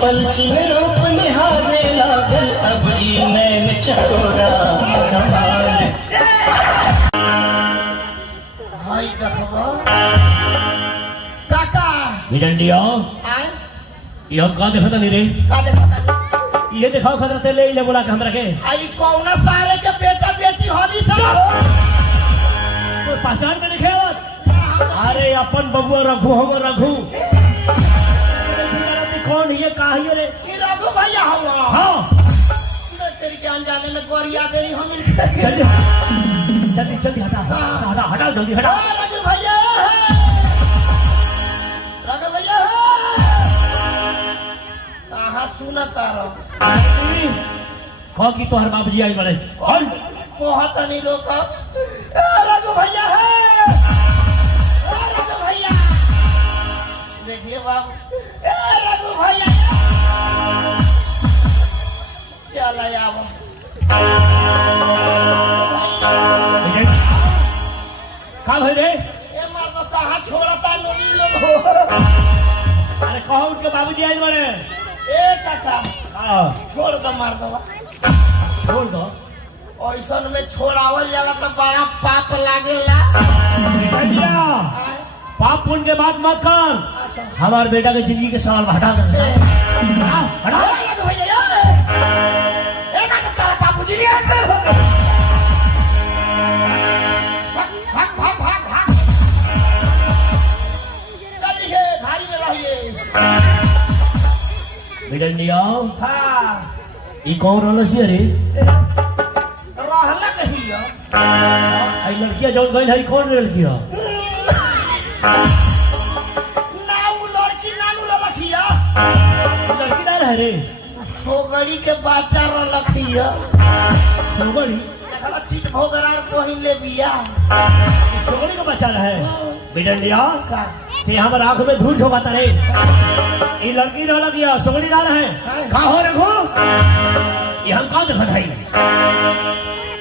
पलचिन रूप निहारे लागल अब ई नैन चकोरा कमाल। हाय देखबो काका भिडंडिया आए ये हम का देखता नहीं रे का देखता ये दिखाओ खतरा ते ले बोला के हमरा के आई कौन सारे के बेटा बेटी होली सब तो पहचान में लिखे अरे अपन बबुआ रघु हो रघु कौन ये का है रे ई रघु भैया हो हां तेरी जान जाने में गोरिया देरी हम जल्दी जल्दी जल्दी हटा हटा हटा जल्दी हटा रघु भैया रघु भैया कहां सुना तारो कहो कि तोहर बाबूजी आई बड़े कौन बहुत नहीं लोग रघु भैया है रघु भैया देखिए बाबू रघु भैया चल आओ का है रे ये मर तो कहां छोड़ता नदी लोग हो अरे कहो उनके बाबूजी आई बड़े ए काका हां छोड़ दो मार दो छोड़ दो ऐसन में छोड़ावल जाला तो बड़ा पाप लागेला भैया पाप पुण्य के बात मत कर हमारे बेटा के जिंदगी के सवाल हटा दे हटा रघु भैया ए ना तेरा बाबूजी नहीं आते भाग भाग भाग भाग चलिए घारी में रहिए भिडंडिया हां ई कौन रहल सी रे रहला कहियो आई लड़किया जौन गइल है कौन लड़किया ना वो लड़की नानू रखिया लड़की ना रह रे सोगड़ी के बच्चा रखिया सोगड़ी देखला चीट भोगरा पहिले बिया सोगड़ी का बच्चा रहे भिडंडिया का ते हमर आंख में धूल झोंकाता रे ई लड़की रहल गया सोगड़ी ना रहे का हो रे घो ये हम का देखत हई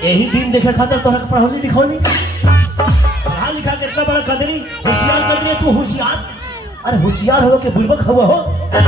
यही दिन देखे खातिर तोहरा के पढ़ौनी लिखौनी पढ़ा लिखा के इतना बड़ा कदरी होशियार कदरी तू होशियार अरे होशियार हो के बुर्बक हुआ हो